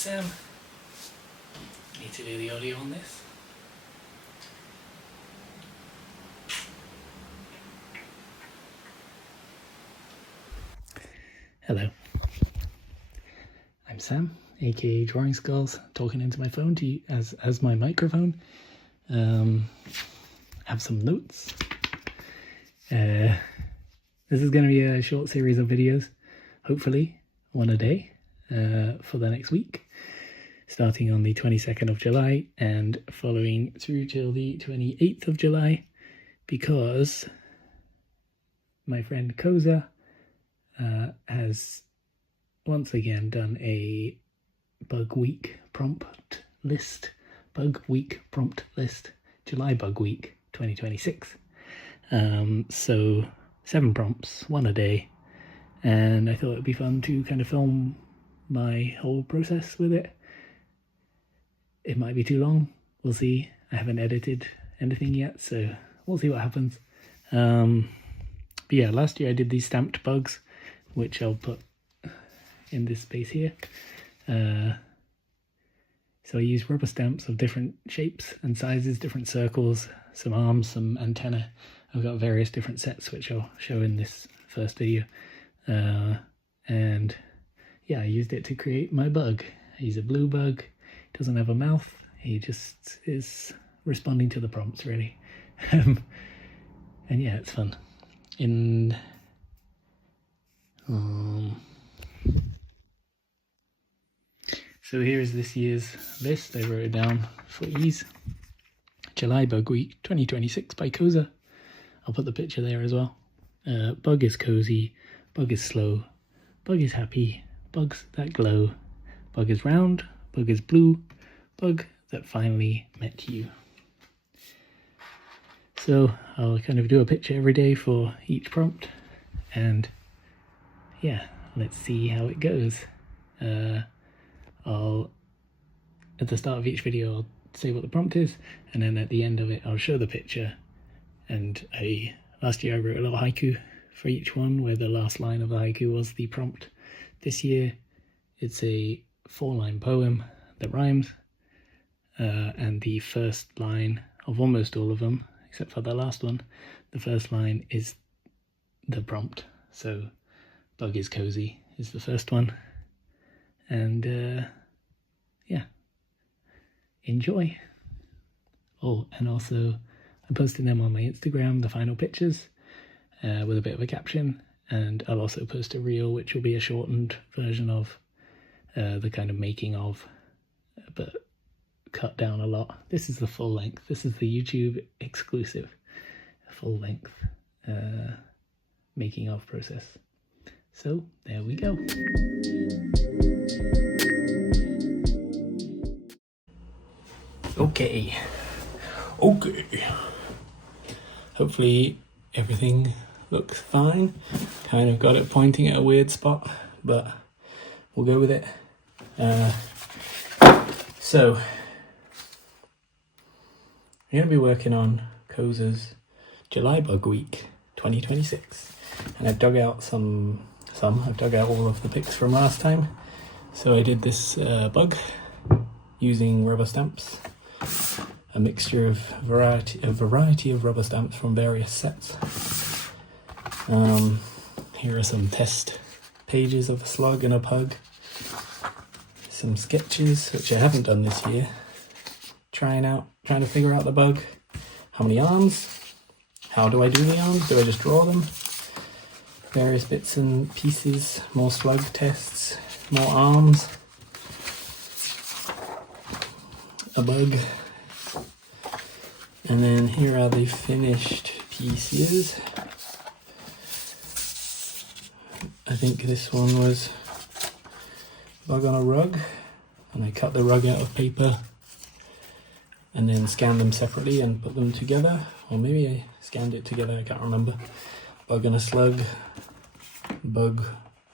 Sam. Need to do the audio on this. Hello. I'm Sam, aka drawingskulls, talking into my phone to you as my microphone. Have some notes. This is going to be a short series of videos, hopefully one a day, for the next week, starting on the 22nd of July and following through till the 28th of July, because my friend Koza has once again done a bug week prompt list, July bug week 2026. So 7 prompts, one a day, and I thought it'd be fun to kind of film my whole process with it. It might be too long, we'll see. I haven't edited anything yet, so we'll see what happens. But yeah, last year I did these stamped bugs, which I'll put in this space here. So I used rubber stamps of different shapes and sizes, different circles, some arms, some antenna. I've got various different sets which I'll show in this first video. And yeah, I used it to create my bug. He's a blue bug, doesn't have a mouth, he just is responding to the prompts really. And yeah, it's fun. So here's this year's list. I wrote it down for ease. July Bug Week 2026 by Koza. I'll put the picture there as well. Bug is cozy, bug is slow, bug is happy, bugs that glow, bug is round, bug is blue, bug that finally met you. So I'll kind of do a picture every day for each prompt, and yeah, let's see how it goes. At the start of each video I'll say what the prompt is, and then at the end of it I'll show the picture. And last year I wrote a little haiku for each one, where the last line of the haiku was the prompt. This year it's a 4-line poem that rhymes, and the first line of almost all of them, except for the last one, the first line is the prompt. So bug is cozy is the first one, and yeah, enjoy. Oh, and also I'm posting them on my Instagram, the final pictures, with a bit of a caption, and I'll also post a reel which will be a shortened version of the kind of making of, but cut down a lot. This is the full length. This is the YouTube exclusive full length making of process. So there we go. Okay. Hopefully everything looks fine. Kind of got it pointing at a weird spot, but we'll go with it. So I'm going to be working on Koza's July Bug Week 2026, and I've dug out I've dug out all of the pics from last time. So I did this bug using rubber stamps, a mixture of variety of rubber stamps from various sets. Here are some test pages of a slug and a pug, some sketches which I haven't done this year, trying to figure out the bug. How many arms? How do I do the arms? Do I just draw them? Various bits and pieces, more slug tests, more arms, a bug, and then here are the finished pieces. I think this one was bug on a rug, and I cut the rug out of paper and then scanned them separately and put them together, or maybe I scanned it together, I can't remember. Bug and a slug, bug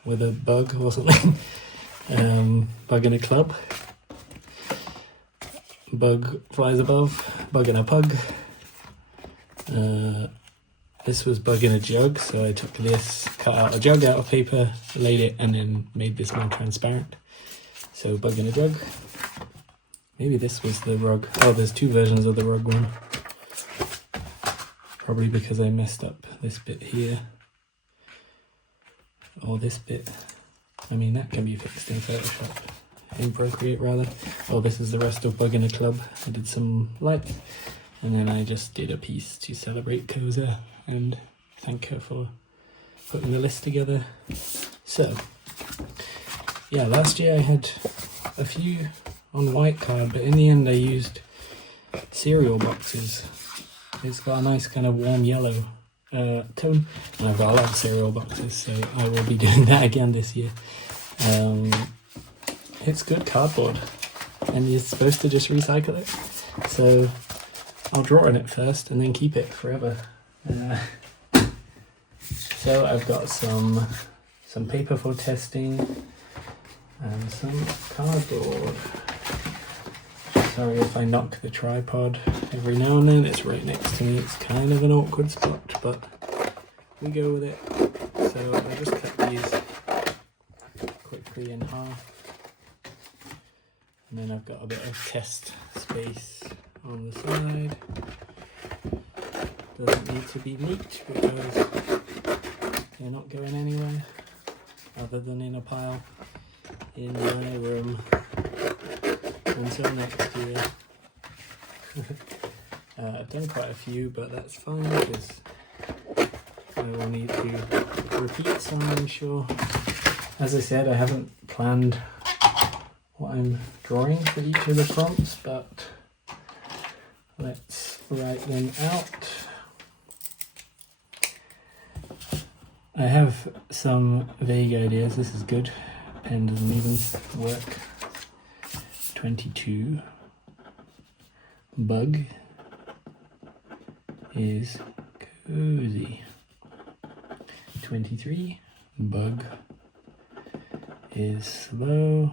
with a bug or something, bug and a club, bug flies above, bug and a pug. This was bug in a jug, so I took this, cut out a jug out of paper, laid it, and then made this more transparent. So Bug in a Jug. Maybe this was the rug. Oh, there's two versions of the rug one. Probably because I messed up this bit here. Or this bit. I mean, that can be fixed in Photoshop. In Procreate, rather. Oh, this is the rest of Bug in a Club. I did some lights. And then I just did a piece to celebrate Koza and thank her for putting the list together. So, yeah, last year I had a few on white card, but in the end I used cereal boxes. It's got a nice kind of warm yellow tone, and I've got a lot of cereal boxes, so I will be doing that again this year. It's good cardboard, and you're supposed to just recycle it, so I'll draw on it first and then keep it forever. So I've got some paper for testing and some cardboard. Sorry if I knock the tripod every now and then, it's right next to me. It's kind of an awkward spot, but we go with it. So I just cut these quickly in half. And then I've got a bit of test space on the side. Doesn't need to be neat because they're not going anywhere other than in a pile in my room until next year. I've done quite a few, but that's fine because I will need to repeat some, I'm sure. As I said, I haven't planned what I'm drawing for each of the prompts, but let's write them out. I have some vague ideas. This is good. Pen doesn't even work. 22. Bug is cozy. 23. Bug is slow.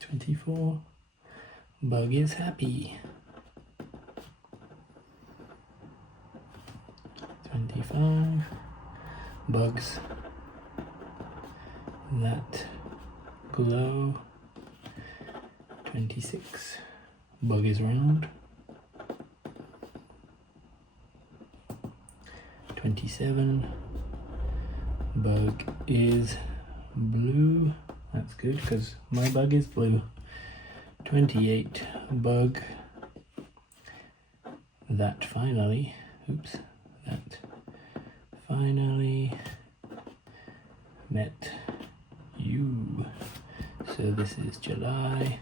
24. Bug is happy. 25. Bugs that glow. 26. Bug is round. 27. Bug is blue. That's good because my bug is blue. 28. Bug that finally, that finally met you. So this is July.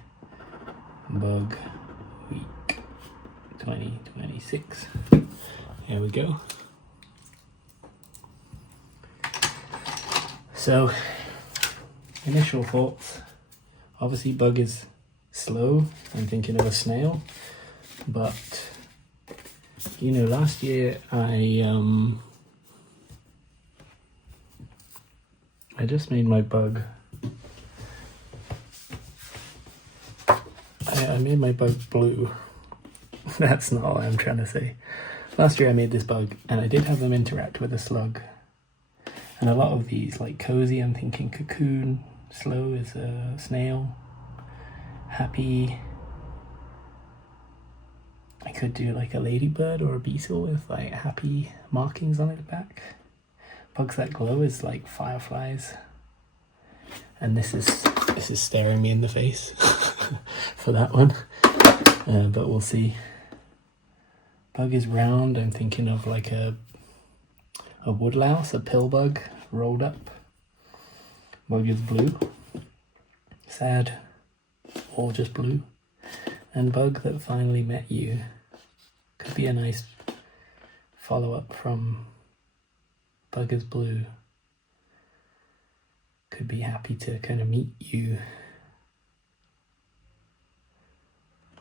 Bug week 2026. Here we go. So, initial thoughts. Obviously, Bug is slow. I'm thinking of a snail. But, you know, last year I just made my Bug. I made my Bug blue. That's not what I'm trying to say. Last year I made this Bug and I did have them interact with a slug. And a lot of these, like Cozy, I'm thinking Cocoon. Slow is a snail. Happy. I could do like a ladybird or a beetle with like happy markings on its back. Bugs that glow is like fireflies. And this is staring me in the face for that one. But we'll see. Bug is round. I'm thinking of like a woodlouse, a pill bug rolled up. Bug is blue. Sad. Or just blue. And Bug that finally met you. Could be a nice follow-up from Bug is blue. Could be happy to kind of meet you.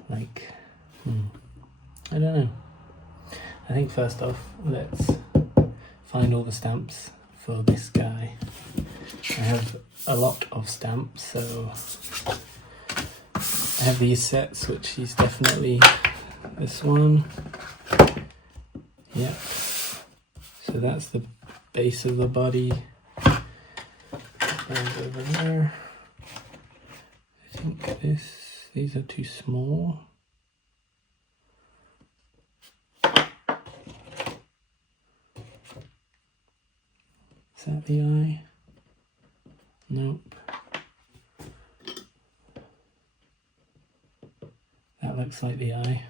Like, I don't know. I think first off, let's find all the stamps for this guy. I have a lot of stamps, so I have these sets, which is definitely this one. Yep. So that's the base of the body. And over there. think these are too small. Is that the eye? Nope. That looks like the eye.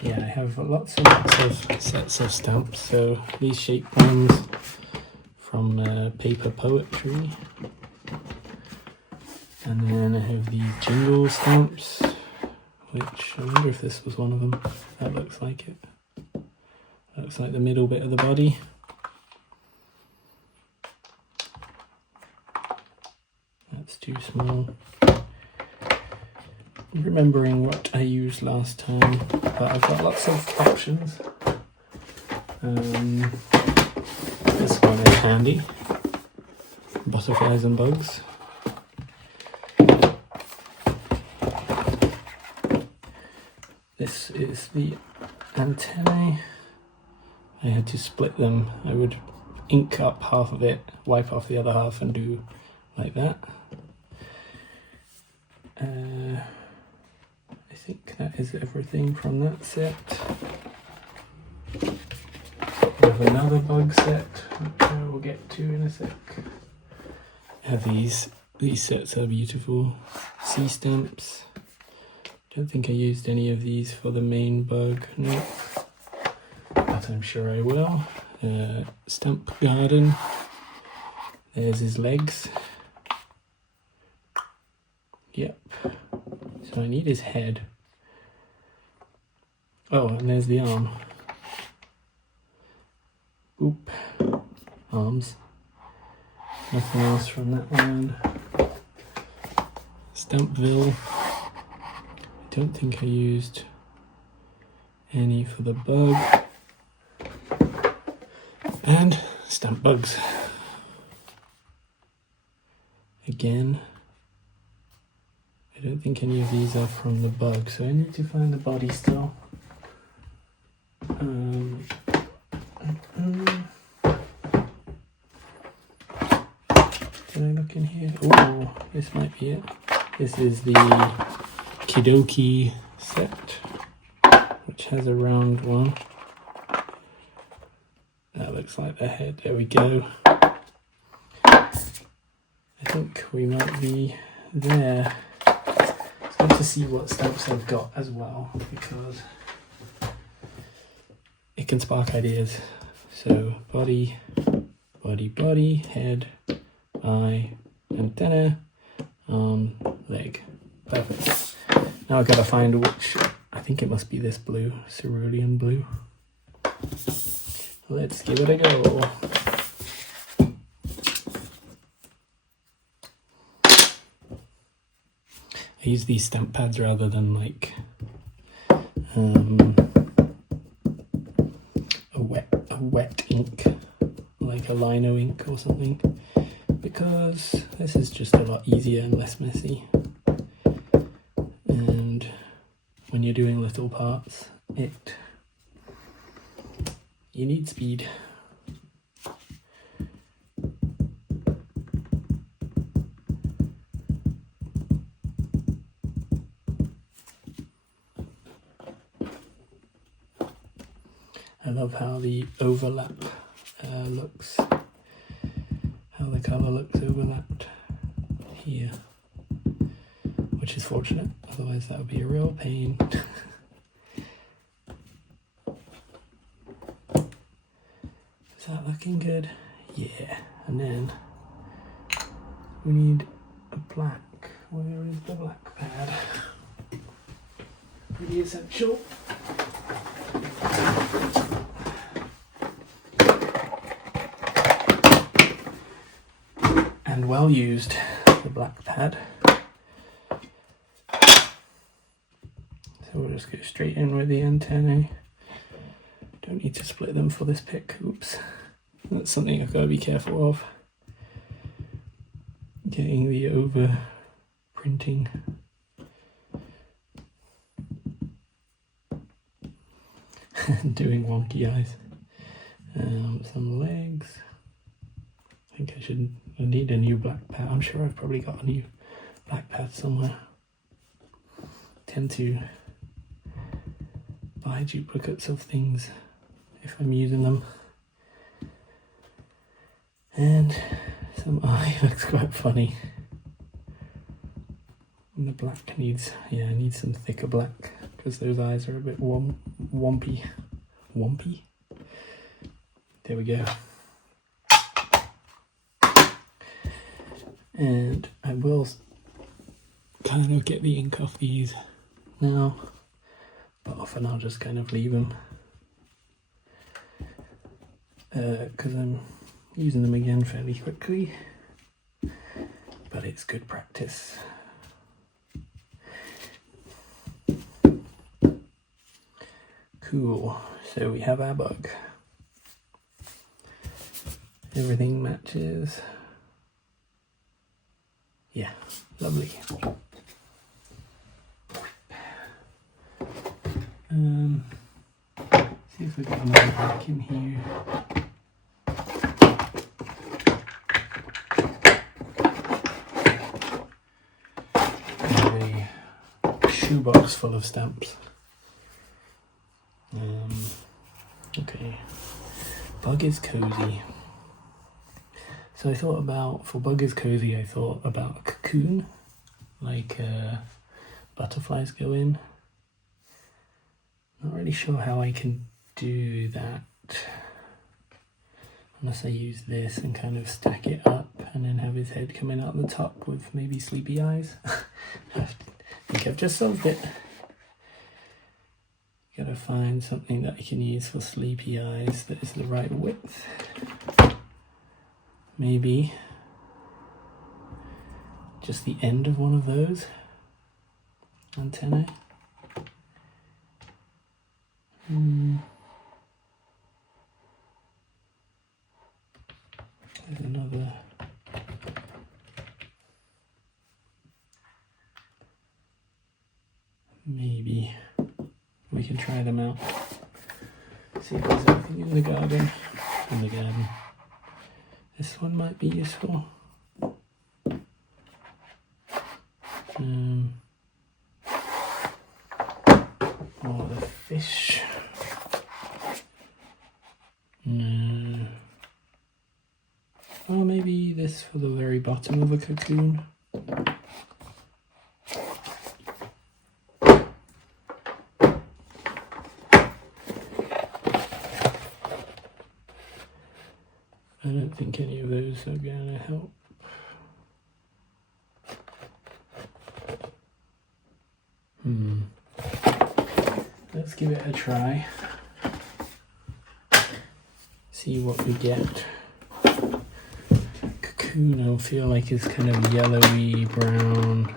Yeah, I have lots of sets of stamps. So these shape ones from Paper Poetry. And then I have these jingle stamps, which I wonder if this was one of them. That looks like it. Looks like the middle bit of the body. That's too small. I'm remembering what I used last time, but I've got lots of options. This one is handy. Butterflies and bugs. This is the antennae. I had to split them. I would ink up half of it, wipe off the other half and do like that. I think that is everything from that set. I have another bug set, which I will get to in a sec. I have these sets are beautiful. C stamps. Don't think I used any of these for the main bug, no. But I'm sure I will. Stamp Garden. There's his legs. Yep. So I need his head. Oh, and there's the arm. Oop. Arms. Nothing else from that one. Stampville. I don't think I used any for the bug. And stamp bugs. Again. I don't think any of these are from the bug, so I need to find the body still. Can I look in here? Oh, this might be it. This is the Kidoki set, which has a round one. That looks like the head. There we go. I think we might be there. It's good to see what stamps I've got as well, because it can spark ideas. So body, body, body, head, eye, antenna, arm, leg. Perfect. Now I've got to find which, I think it must be this blue, cerulean blue. Let's give it a go. I use these stamp pads rather than like a wet ink, like a lino ink or something, because this is just a lot easier and less messy. And when you're doing little parts, you need speed. I love how the overlap looks, how the colour looks overlapped here, which is fortunate, otherwise that would be a real pain. Is that looking good? Yeah, and then we need a black. Where is the black pad? Pretty essential. And well used, the black pad. So we'll just go straight in with the antennae. Don't need to split them for this pick. Oops. That's something I've got to be careful of. Getting the over printing. Doing wonky eyes. Some legs. I think I should I need a new black pad. I'm sure I've probably got a new black pad somewhere. Tend to buy duplicates of things if I'm using them. And some eye looks quite funny. And the black needs, yeah, I need some thicker black because those eyes are a bit wompy. Wompy? There we go. And I will kind of get the ink off these now, but often I'll just kind of leave them because I'm using them again fairly quickly, but it's good practice. Cool, so we have our bug. Everything matches. Yeah, lovely. See if we've got another back in here. A shoebox full of stamps. Okay, bug is cozy. So I thought about, for bug is cozy, I thought about a cocoon, like butterflies go in. Not really sure how I can do that, unless I use this and kind of stack it up and then have his head coming out the top with maybe sleepy eyes. I think I've just solved it. Gotta find something that I can use for sleepy eyes that is the right width. Maybe just the end of one of those antennae. There's another. Maybe we can try them out. See if there's anything in the garden. This one might be useful. Or the fish. No. Or maybe this for the very bottom of a cocoon. I don't think any of those are going to help. Let's give it a try. See what we get. Cocoon, I feel like it's kind of yellowy brown.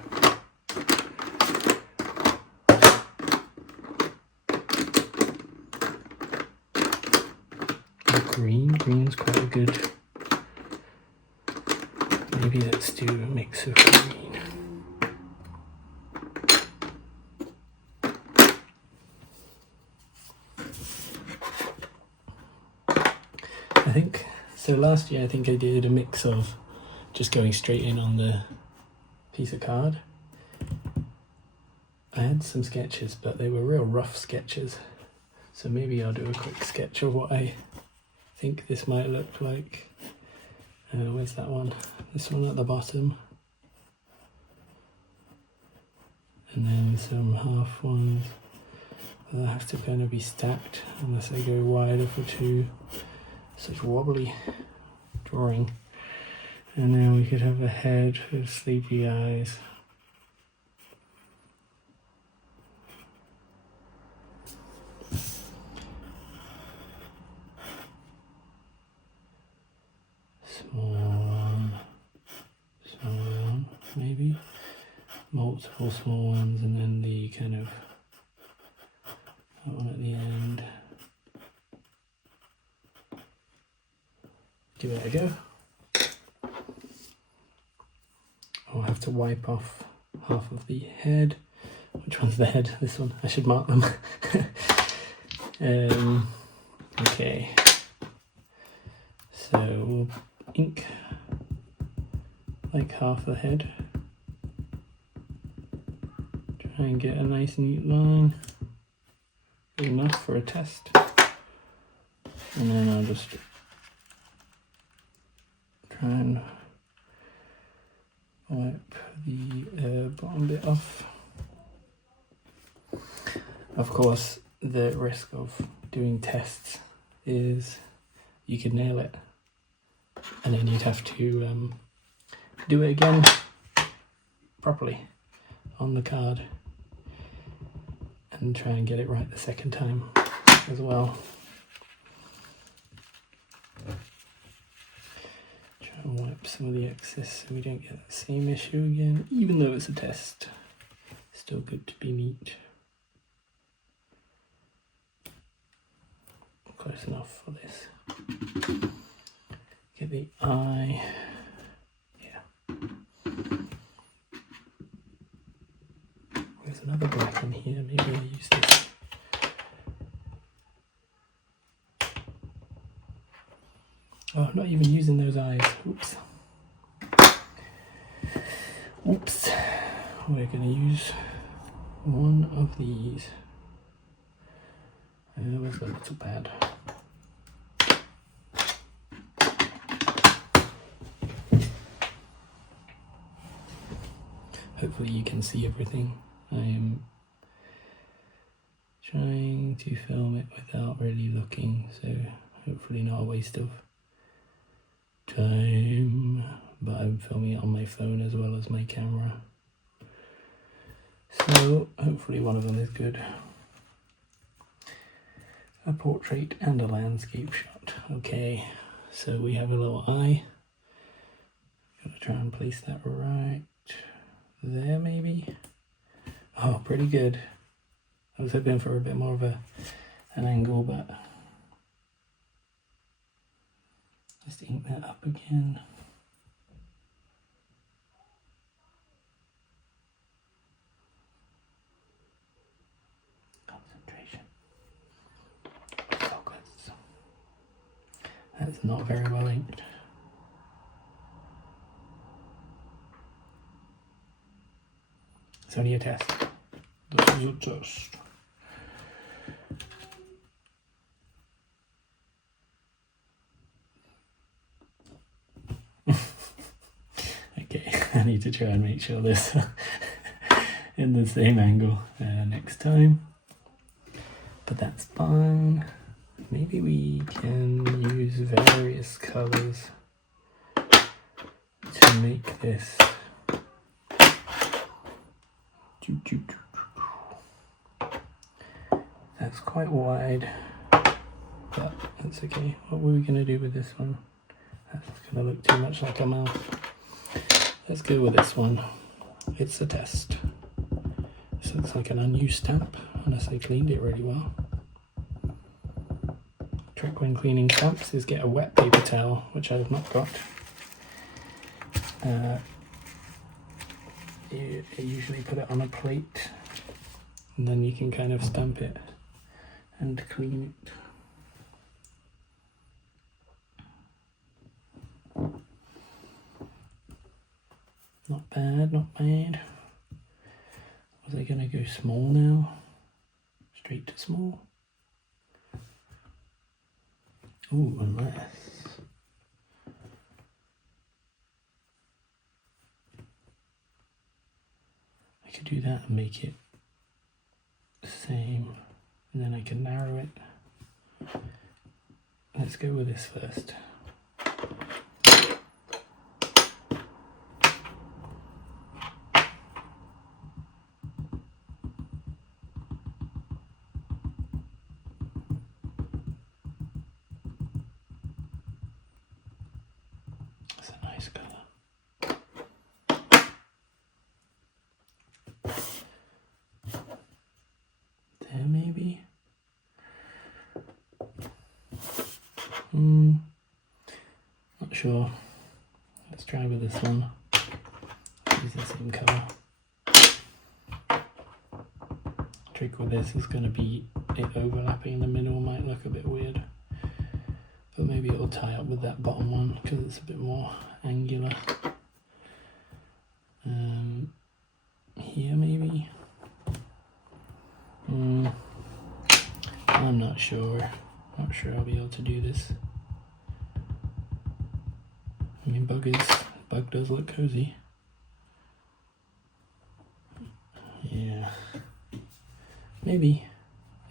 Green's quite a good. Maybe let's do a mix of green. I think so. Last year I think I did a mix of just going straight in on the piece of card. I had some sketches, but they were real rough sketches, so maybe I'll do a quick sketch of what I think this might look like. Where's that one? This one at the bottom. And then some half ones. They'll have to kind of be stacked unless I go wider for two. Such wobbly drawing. And then we could have a head with sleepy eyes. Small one, maybe. Multiple small ones, and then the kind of that one at the end. Give it a go. I'll have to wipe off half of the head. Which one's the head? This one. I should mark them. Okay. So we'll ink like half the head. Try and get a nice neat line. Good enough for a test. And then I'll just try and wipe the bottom bit off. Of course, the risk of doing tests is you could nail it and then you'd have to do it again properly on the card and try and get it right the second time as well. Try and wipe some of the excess so we don't get the same issue again. Even though it's a test, still good to be neat. Close enough for this. Get the eye. Yeah. There's another black in here. Maybe I'll use this. Oh, I'm not even using those eyes. Oops. Oops. We're going to use one of these. It was a little bad. Hopefully you can see everything. I am trying to film it without really looking, so hopefully not a waste of time, but I'm filming it on my phone as well as my camera. So hopefully one of them is good. A portrait and a landscape shot. Okay, so we have a little eye. Gotta try and place that right there maybe. Oh, pretty good. I was hoping for a bit more of an angle, but just ink that up again. Concentration. Focus. That's not very well inked. It's only a test. This is a test. Okay, I need to try and make sure this in the same angle next time. But that's fine. Maybe we can use various colors to make this. That's quite wide, but that's okay. What were we going to do with this one? That's going to look too much like a mouth. Let's go with this one. It's a test. This looks like an unused stamp, unless I cleaned it really well. Trick when cleaning stamps is get a wet paper towel, which I have not got. You usually put it on a plate and then you can kind of stamp it and clean it. Not bad, not bad. Was I going to go small now? Straight to small? Ooh, unless... I could do that and make it the same, and then I can narrow it. Let's go with this first. That's a nice colour. There maybe. Not sure. Let's try with this one. Use the same colour. Trick with this is going to be it overlapping in the middle. Might look a bit weird, but maybe it'll tie up with that bottom one because it's a bit more angular. not sure I'll be able to do this. I mean, bug does look cozy. Yeah, maybe.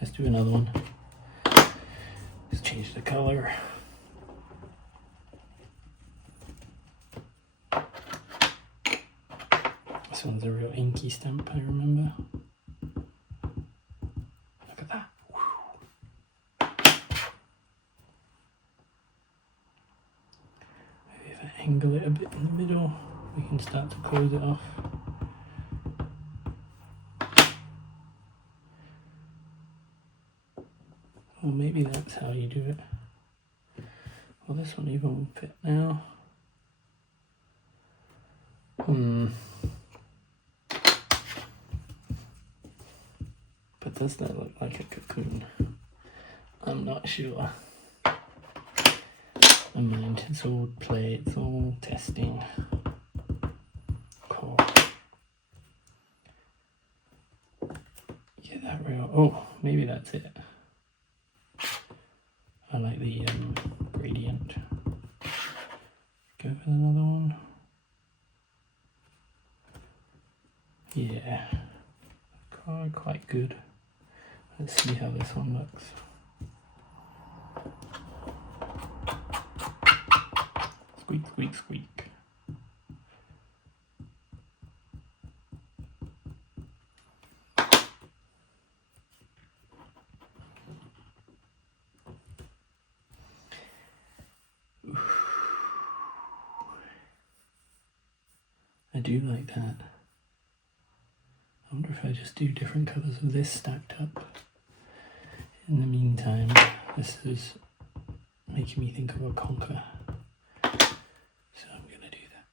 Let's do another one. Let's change the color. This one's a real inky stamp, I remember. Look at that. Maybe if I angle it a bit in the middle, we can start to close it off. Or maybe that's how you do it. Well, this one even will fit now. But does that look like a cocoon? I'm not sure. Never mind, it's all play, it's all testing. Cool. Get that real. Oh, maybe that's it. I like the gradient. Go for another one. Yeah, quite good. Let's see how this one looks. Squeak, squeak, squeak. I do like that. I wonder if I just do different colours of this stacked up. In the meantime, this is making me think of a conker. So I'm going to do that.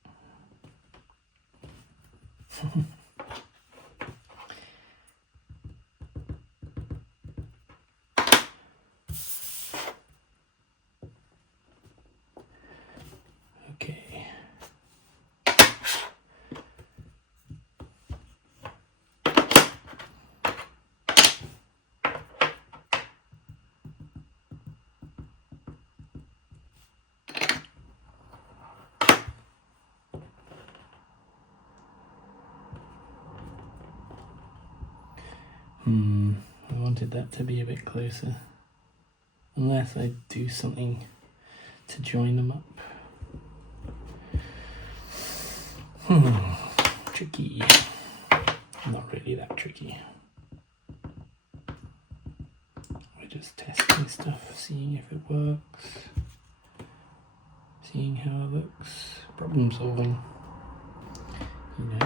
Okay. I wanted that to be a bit closer. Unless I do something to join them up. Tricky. Not really that tricky. We're just testing stuff, seeing if it works. Seeing how it looks. Problem solving. You know.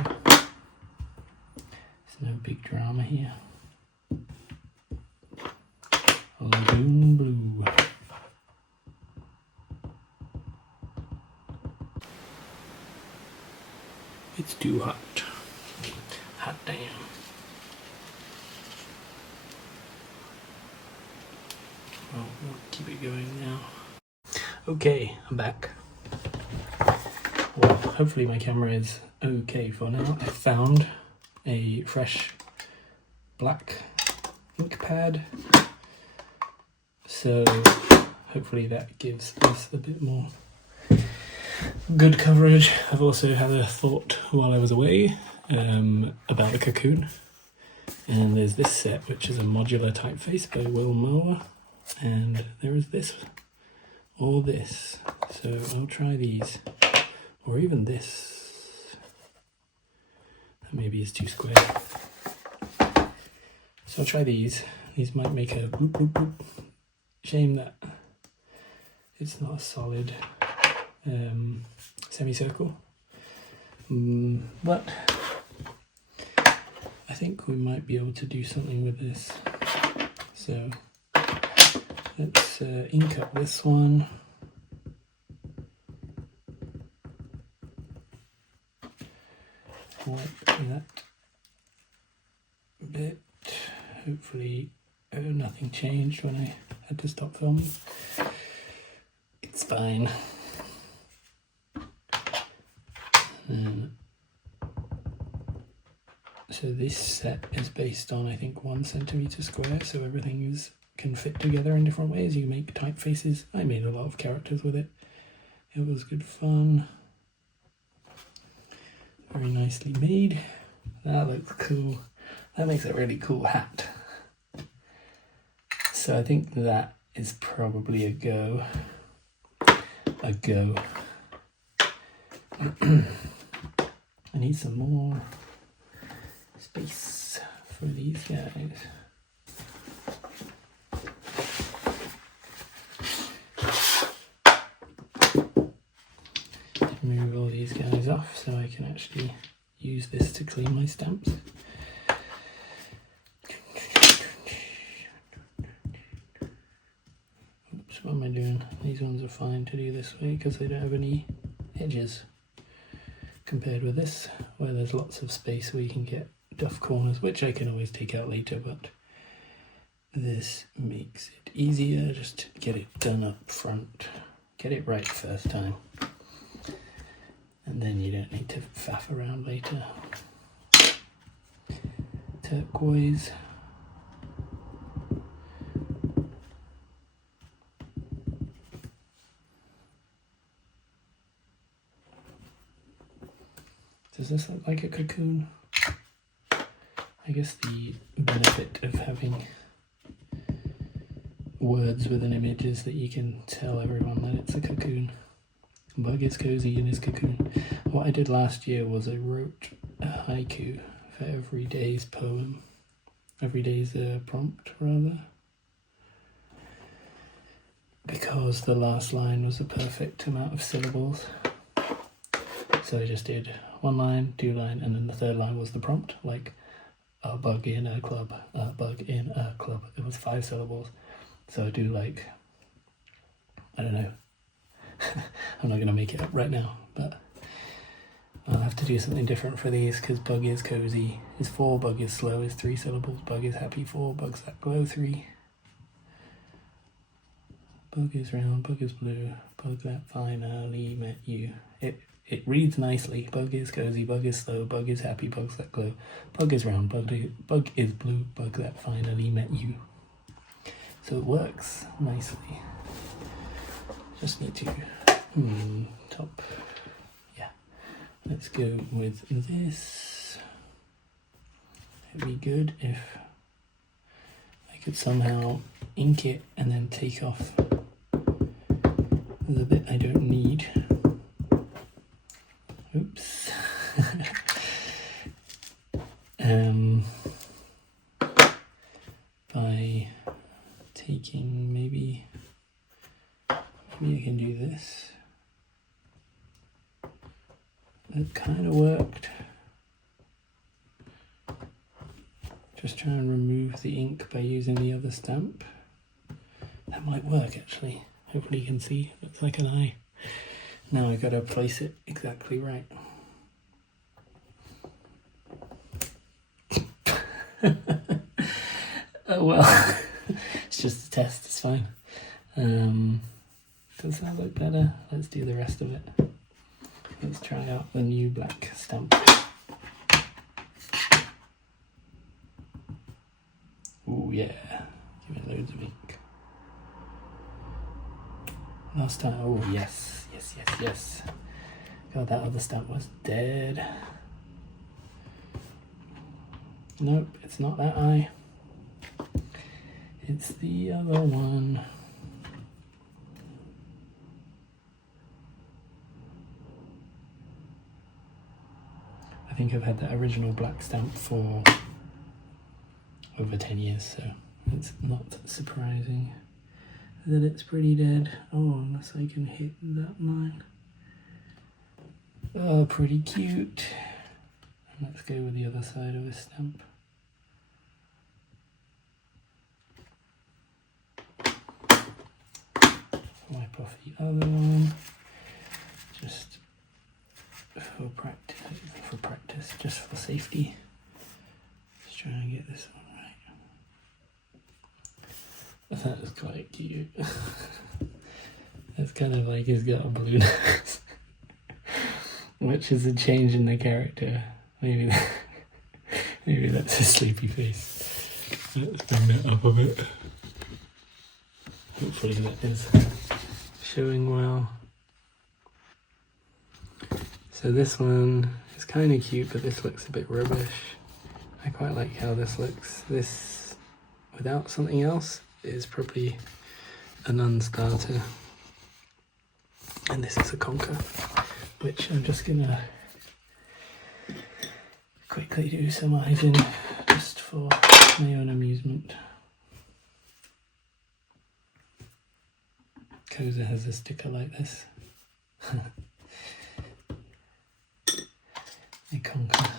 There's no big drama here. Lagoon blue. It's too hot. Hot damn. Well, we'll keep it going now. Okay, I'm back. Well, hopefully my camera is okay for now. I found a fresh black ink pad. So hopefully that gives us a bit more good coverage. I've also had a thought while I was away about the cocoon. And there's this set, which is a modular typeface by Will Mower. And there is this, or this. So I'll try these, or even this. That maybe is too square. So I'll try these. These might make a bloop, bloop, bloop. Shame that it's not a solid semicircle, but I think we might be able to do something with this. So let's ink up this one. Wipe that bit. Hopefully nothing changed when I had to stop filming. It's fine. So this set is based on, I think, 1 centimeter square, so everything is can fit together in different ways. You make typefaces. I made a lot of characters with it. It was good fun. Very nicely made. That looks cool. That makes a really cool hat. So I think that is probably a go. A go. I need some more space for these guys. Move all these guys off so I can actually use this to clean my stamps. Oops, what am I doing? These ones are fine to do this way because they don't have any edges, compared with this where there's lots of space where you can get duff corners, which I can always take out later, but this makes it easier just to get it done up front. Get it right first time. And then you don't need to faff around later. Turquoise. Does this look like a cocoon? I guess the benefit of having words with an image is that you can tell everyone that it's a cocoon. Bug is cozy in his cocoon. What I did last year was I wrote a haiku for every day's poem. Every day's prompt, rather. Because the last line was a perfect amount of syllables. So I just did 1 line, 2 line, and then the 3rd line was the prompt, like a bug in a club, a bug in a club. It was 5 syllables. So I do like, I don't know. I'm not going to make it up right now, but I'll have to do something different for these because bug is cozy is 4, bug is slow is 3 syllables, bug is happy 4, bugs that glow 3. Bug is round, bug is blue, bug that finally met you. It reads nicely. Bug is cozy, bug is slow, bug is happy, bugs that glow. Bug is round, bug is blue, bug that finally met you. So it works nicely. Just need to top. Yeah. Let's go with this. It'd be good if I could somehow ink it and then take off the bit I don't need. Oops. By taking maybe I can do this. That kind of worked. Just try and remove the ink by using the other stamp. That might work actually. Hopefully you can see. Looks like an eye. Now I gotta place it exactly right. Oh well, it's just a test, it's fine. Does that look better? Let's do the rest of it. Let's try out the new black stamp. Oh yeah, give it loads of ink. Last time, oh yes. God, that other stamp was dead. Nope, it's not that eye. It's the other one. I think I've had that original black stamp for over 10 years, so it's not surprising that it's pretty dead. Oh, unless I can hit that line. Oh, pretty cute. And let's go with the other side of this stamp. Wipe off the other one. Just for practice, just for safety. Let's try and get this one right. That is quite cute. It's kind of like he's got a blue nose, which is a change in the character. Maybe that's a sleepy face. Let's bring that up a bit. Hopefully that is showing well. So this one is kind of cute, but this looks a bit rubbish. I quite like how this looks. This, without something else, is probably a non-starter. And this is a conker, which I'm just gonna quickly do some eyes in, just for my own amusement. Koza has a sticker like this. A conker,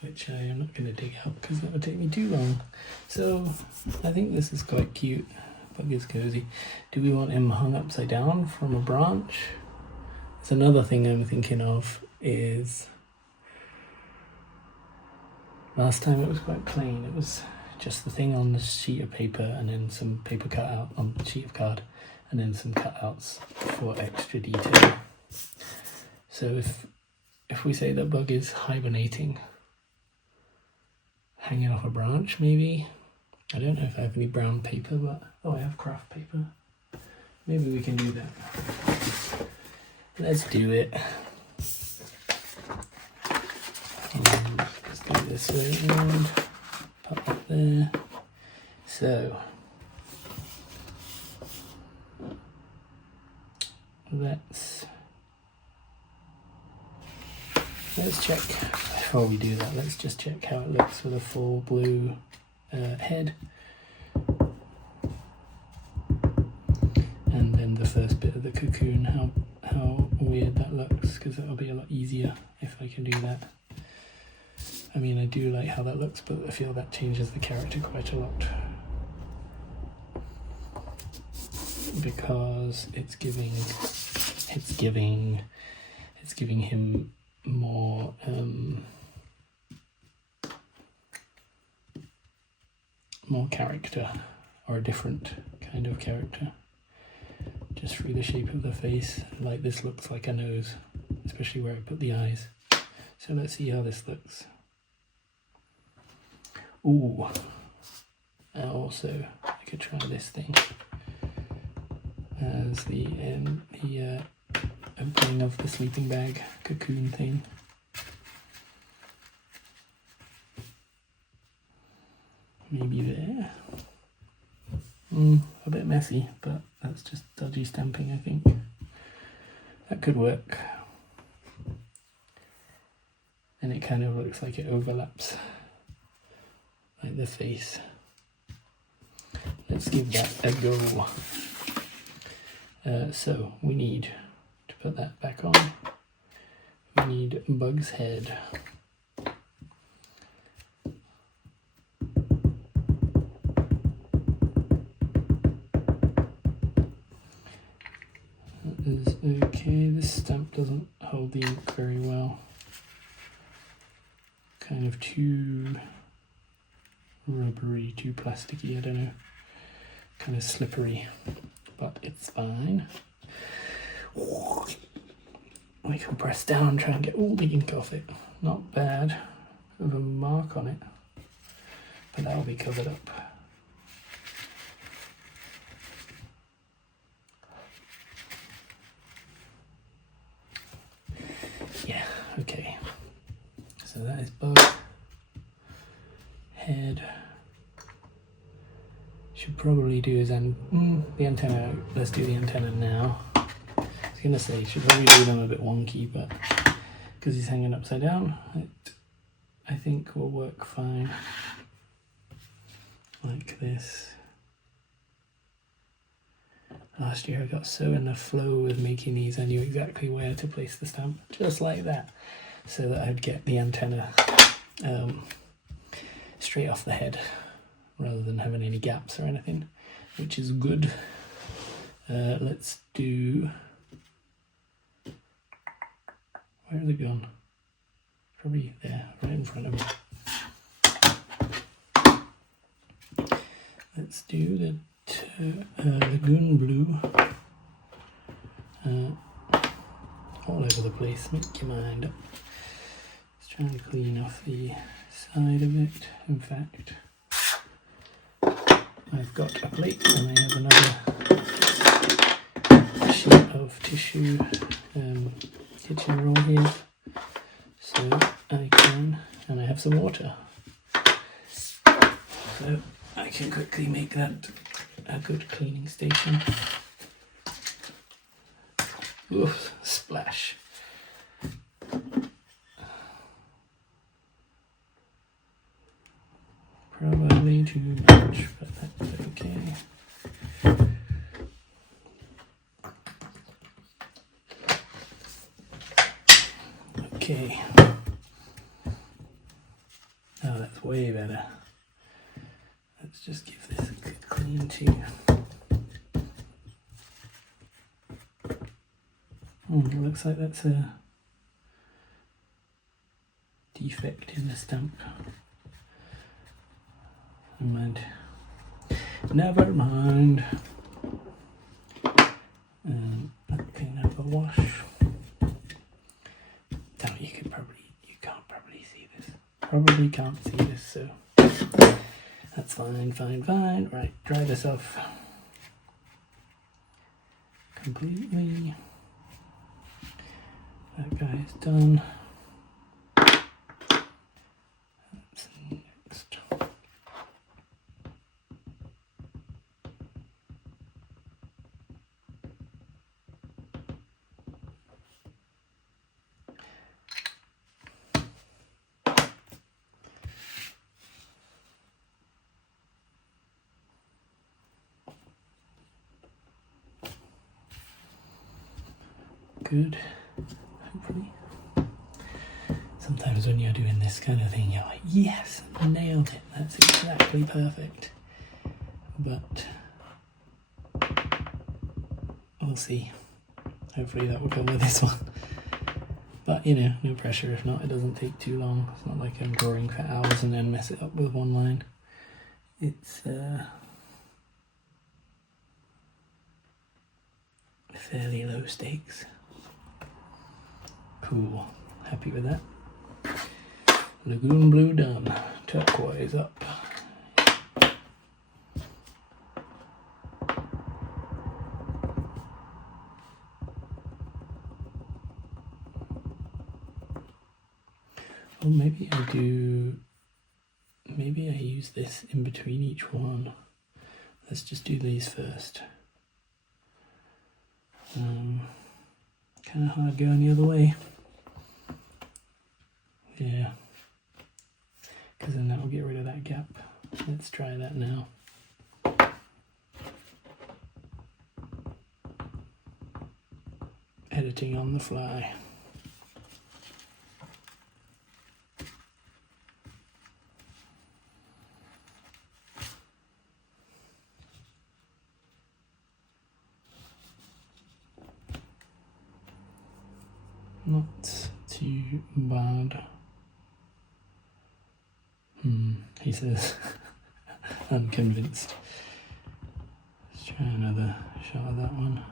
which I am not going to dig out because that would take me too long. So I think this is quite cute. Bug is cozy. Do we want him hung upside down from a branch? There's another thing I'm thinking of is, last time it was quite plain. It was just the thing on the sheet of paper and then some paper cut out on the sheet of card and then some cutouts for extra detail. So if we say that Bug is hibernating, hanging off a branch maybe. I don't know if I have any brown paper, but oh, I have craft paper. Maybe we can do that. Let's do it. Let's do it this way around. Pop that there. So let's check before we do that. Let's just check how it looks with a full blue head, and then the first bit of the cocoon. How weird that looks, because it'll be a lot easier if I can do that. I mean, I do like how that looks, but I feel that changes the character quite a lot, because it's giving him more character, or a different kind of character, just through the shape of the face. Like this looks like a nose, especially where I put the eyes. So let's see how this looks. Ooh, also I could try this thing as the opening of the sleeping bag cocoon thing. Maybe there. A bit messy, but that's just dodgy stamping, I think. That could work. And it kind of looks like it overlaps, like the face. Let's give that a go. So we need to put that back on. We need Bug's head. That is okay. This stamp doesn't hold the ink very well. Kind of too rubbery, too plasticky, I don't know. Kind of slippery, but it's fine. We can press down, try and get all the ink off it. Not bad. With a mark on it, but that'll be covered up. Yeah, okay. So that is Bug. Head. Should probably do his the antenna. Let's do the antenna now. I was gonna say should probably do them a bit wonky, but because he's hanging upside down, it I think will work fine. Like this. Last year I got so in the flow with making these, I knew exactly where to place the stamp, just like that, so that I'd get the antenna straight off the head, rather than having any gaps or anything, which is good. Let's do... Where are they gone? Probably there, right in front of me. Let's do the Lagoon Blue. All over the place, make your mind up. Let's try and clean off the side of it. In fact, I've got a plate and I have another sheet of tissue kitchen roll here, so I can, and I have some water, so I can quickly make that a good cleaning station. Oof, splash. Probably too much, but that's okay. Okay. Oh, that's way better. Let's just give this a good clean too. It looks like that's a defect in the stamp. Never mind. Never mind. Okay, now a wash. Oh, you can't probably see this. Probably can't see this, so that's fine, fine, fine. Right, dry this off completely. That guy is done. That's next. Good, hopefully. Sometimes when you're doing this kind of thing, you're like, yes, nailed it, that's exactly perfect. But we'll see. Hopefully that will come with this one. But you know, no pressure. If not, it doesn't take too long. It's not like I'm drawing for hours and then mess it up with one line. It's fairly low stakes. Cool. Happy with that. Lagoon blue done. Turquoise up. Or maybe I use this in between each one. Let's just do these first. Kind of hard going the other way. Yeah. Because then that will get rid of that gap. Let's try that now. Editing on the fly. Not too bad. He says, unconvinced. Let's try another shot of that one.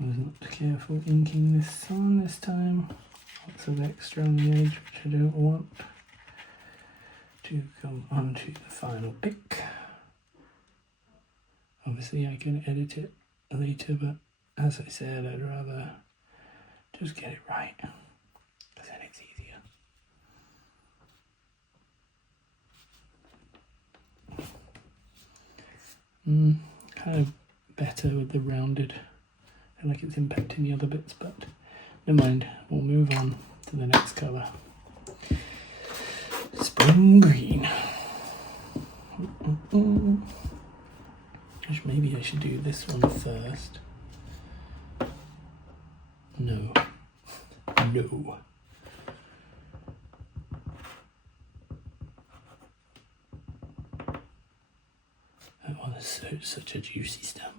I was not careful inking this on this time. Lots of extra on the edge, which I don't want to come onto the final pick. Obviously I can edit it later, but as I said, I'd rather just get it right, because then it's easier. Kind of better with the rounded. I feel like it's impacting the other bits, but never mind, we'll move on to the next colour. Spring green. Which maybe I should do this one first. No. No. That one is such a juicy stamp.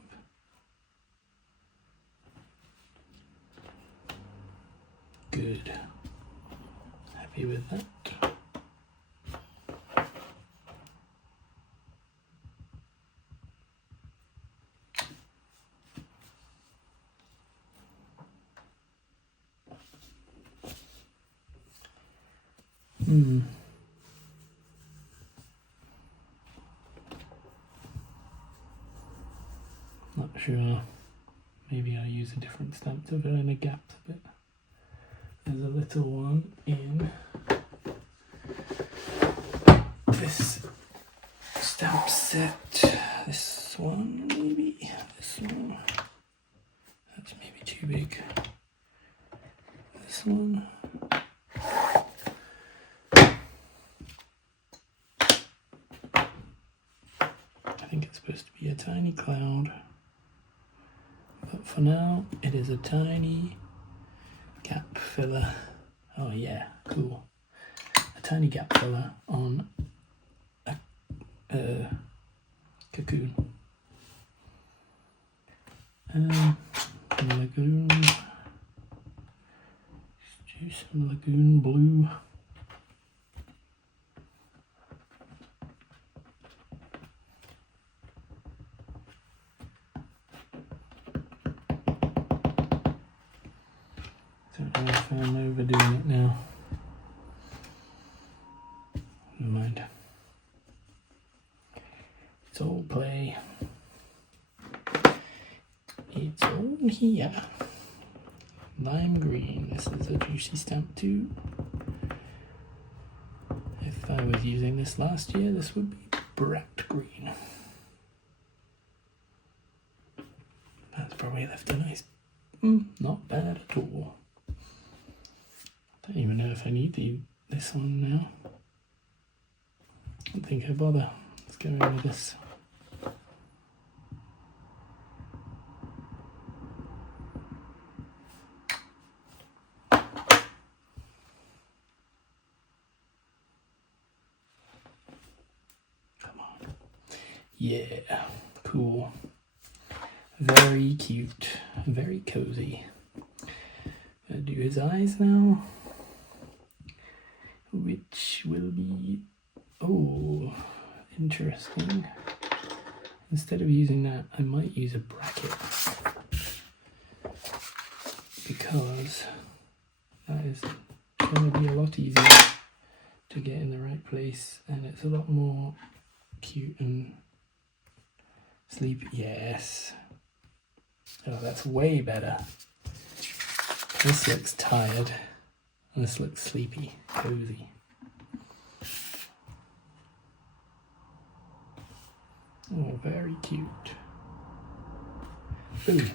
Good. Happy with that. Not sure. Maybe I'll use a different stamp to fill in the gaps a bit. There's a little one in this stamp set. This one, maybe. This one. That's maybe too big. This one. I think it's supposed to be a tiny cloud. But for now, it is a tiny gap filler. Oh yeah, cool. A tiny gap filler on a cocoon. Lagoon. Let's do some lagoon blue. Don't know if I'm overdoing it now. Never mind. It's all play. It's all here. Lime green. This is a juicy stamp too. If I was using this last year, this would be bright green. That's probably left a nice, not bad at all. Don't even know if I need this one now. I don't think I bother. Let's go in with this. Come on. Yeah, cool. Very cute, very cozy. Gonna do his eyes now, which will be, oh, interesting. Instead of using that, I might use a bracket, because that is going to be a lot easier to get in the right place, and it's a lot more cute and sleepy. Yes. Oh, that's way better. This looks tired, and this looks sleepy, cozy. Oh, very cute. Ooh.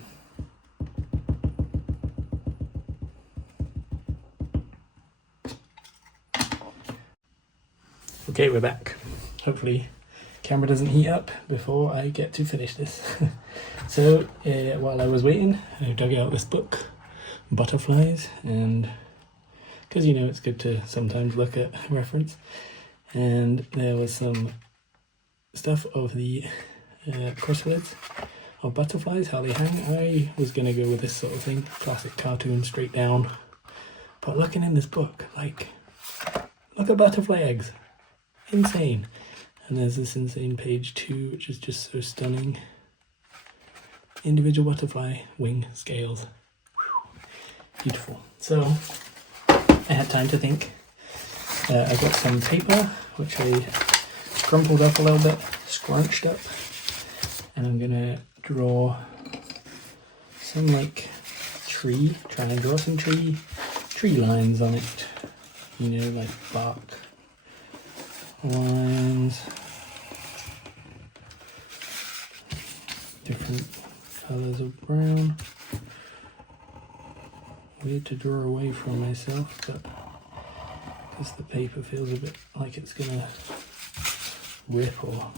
Okay, we're back. Hopefully camera doesn't heat up before I get to finish this. So while I was waiting, I dug out this book, Butterflies, and because you know it's good to sometimes look at reference, and there was some stuff of the crosswords of butterflies, how they hang. I was going to go with this sort of thing, classic cartoon, straight down, but looking in this book, like, look at butterfly eggs, insane. And there's this insane page 2, which is just so stunning. Individual butterfly wing scales. Whew. Beautiful. So I had time to think. I got some paper, which I crumpled up a little bit, scrunched up, and I'm gonna draw some like tree, try and draw some tree lines on it. You know, like bark lines, different colors of brown. Weird to draw away from myself, but because the paper feels a bit like it's gonna rip, or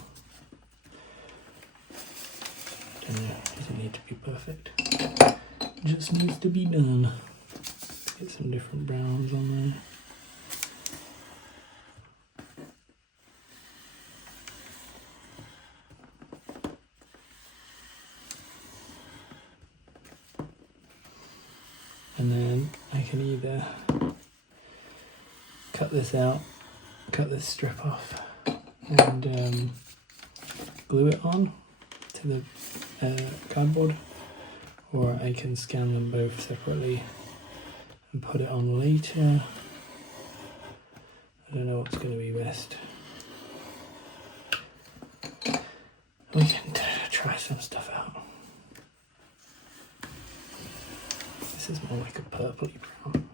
I don't know, it doesn't need to be perfect. It just needs to be done. Get some different browns on there. And then I can either cut this out, cut this strip off, and glue it on to the cardboard, or I can scan them both separately and put it on later. I don't know what's going to be best. We can try some stuff out. This is more like a purpley brown.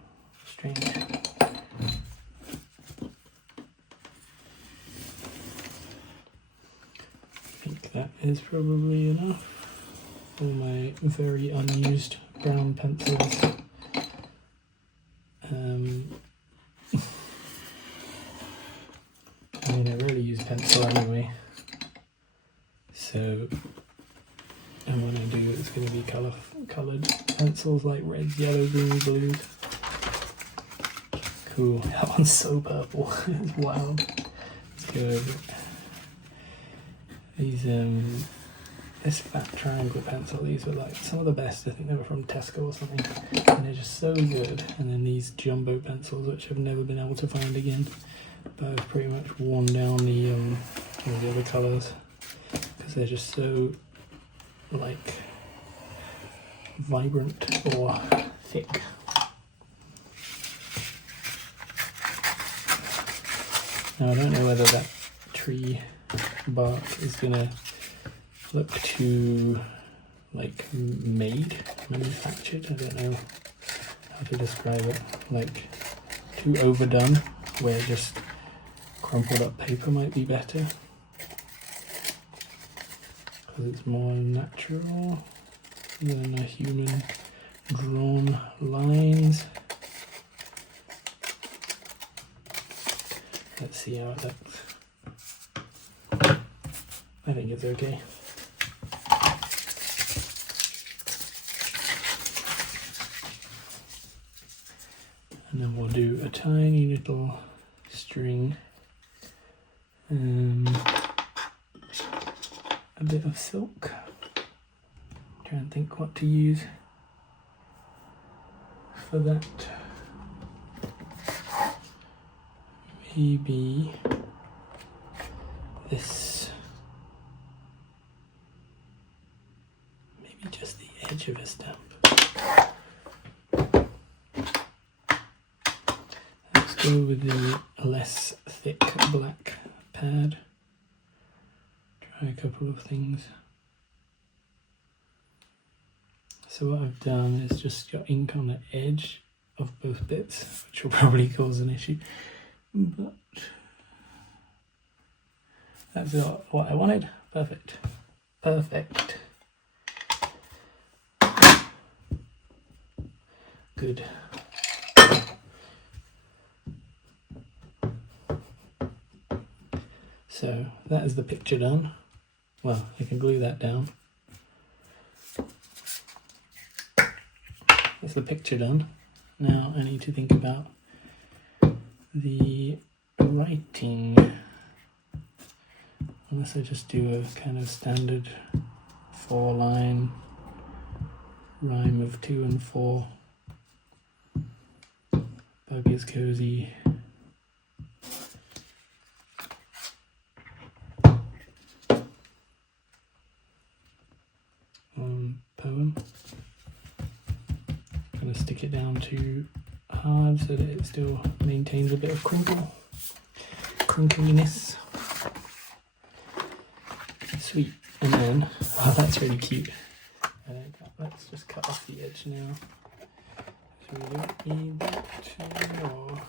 Strange. I think that is probably enough. All my very unused brown pencils. I mean, I rarely use pencil anyway. So, and when I do, it's going to be coloured pencils like reds, yellows, greens, blues. Cool. That one's so purple. It's wild. Let's go over it. These this fat triangle pencil, these were like some of the best. I think they were from Tesco or something, and they're just so good. And then these jumbo pencils, which I've never been able to find again, but I've pretty much worn down the other colours because they're just so like vibrant or thick. Now I don't know whether that tree bark is gonna look too like manufactured. I don't know how to describe it. Like too overdone, where just crumpled up paper might be better because it's more natural than a human drawn lines. Let's see how it looks. I think it's okay. And then we'll do a tiny little string, a bit of silk. Try and think what to use for that. Maybe this, maybe just the edge of a stamp. Let's go with the less thick black pad. Try a couple of things. So what I've done is just got ink on the edge of both bits, which will probably cause an issue, but that's what I wanted. Perfect. Perfect. Good. So that is the picture done. Well, I can glue that down. That's the picture done. Now I need to think about the writing. Unless I just do a kind of standard 4-line rhyme of 2 and 4. Bug is cozy. Poem. I'm going to stick it down to hard so that it still maintains a bit of crinkliness. Sweet. And then, oh, that's really cute. Let's just cut off the edge now. So we don't need that anymore.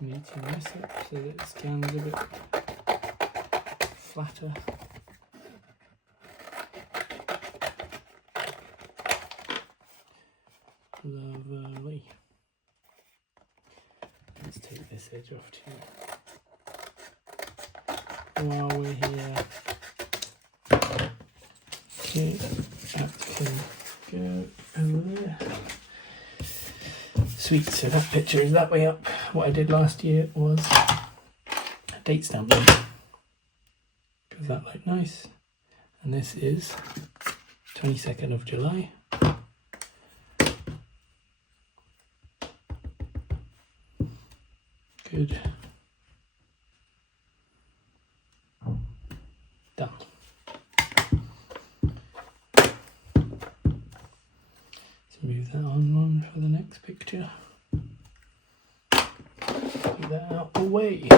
We need to mess it so that it stands a bit flatter. Lovely. Let's take this edge off too while we're here. Okay, that can go over there. Sweet, so that picture is that way up. What I did last year was a date stamp one, because that looked nice. And this is 22nd of July. Good. picture. Get that out the way.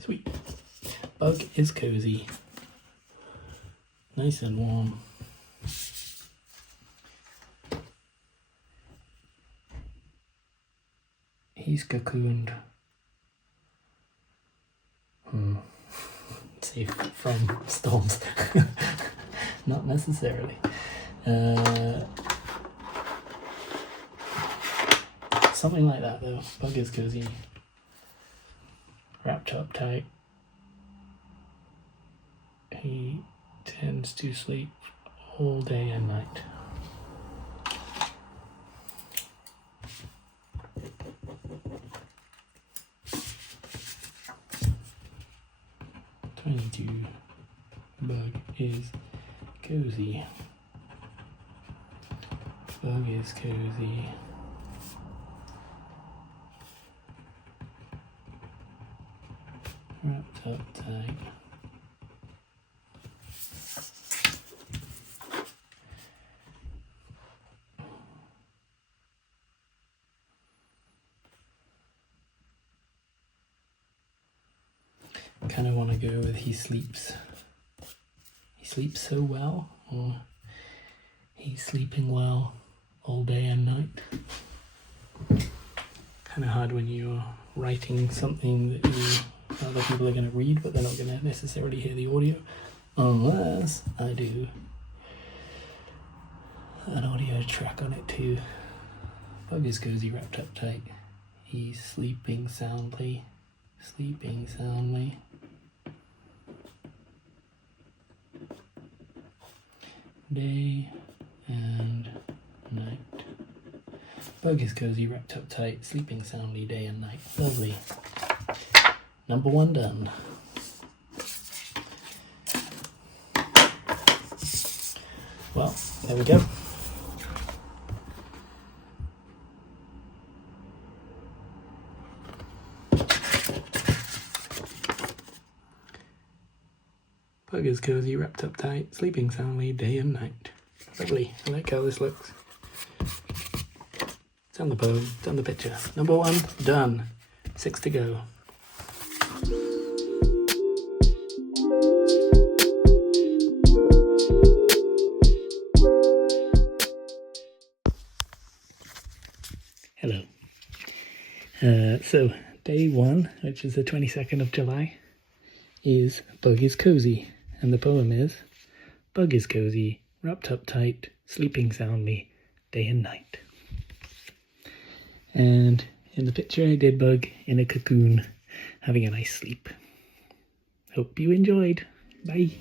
Sweet. Bug is cozy. Nice and warm. He's cocooned. Safe from storms. Not necessarily. Something like that though. Bug is cozy. Wrapped up tight. He tends to sleep all day and night. Bug is cozy. Bug is cozy. Wrapped up tight. Kind of want to go with he sleeps so well, or he's sleeping well all day and night. Kind of hard when you're writing something that other people are going to read, but they're not going to necessarily hear the audio, unless I do an audio track on it too. Bug is cozy, wrapped up tight. He's sleeping soundly, sleeping soundly. Day and night. Bug is cozy, wrapped up tight, sleeping soundly day and night. Lovely. Number 1 done. Well, there we go. Bug is cozy, wrapped up tight, sleeping soundly day and night. Lovely. I like how this looks. It's on the poem, it's on the picture. Number 1 done. 6 to go. Hello. So day 1, which is the 22nd of July, is Bug is cozy. And the poem is, Bug is cozy, wrapped up tight, sleeping soundly, day and night. And in the picture I did Bug in a cocoon, having a nice sleep. Hope you enjoyed. Bye.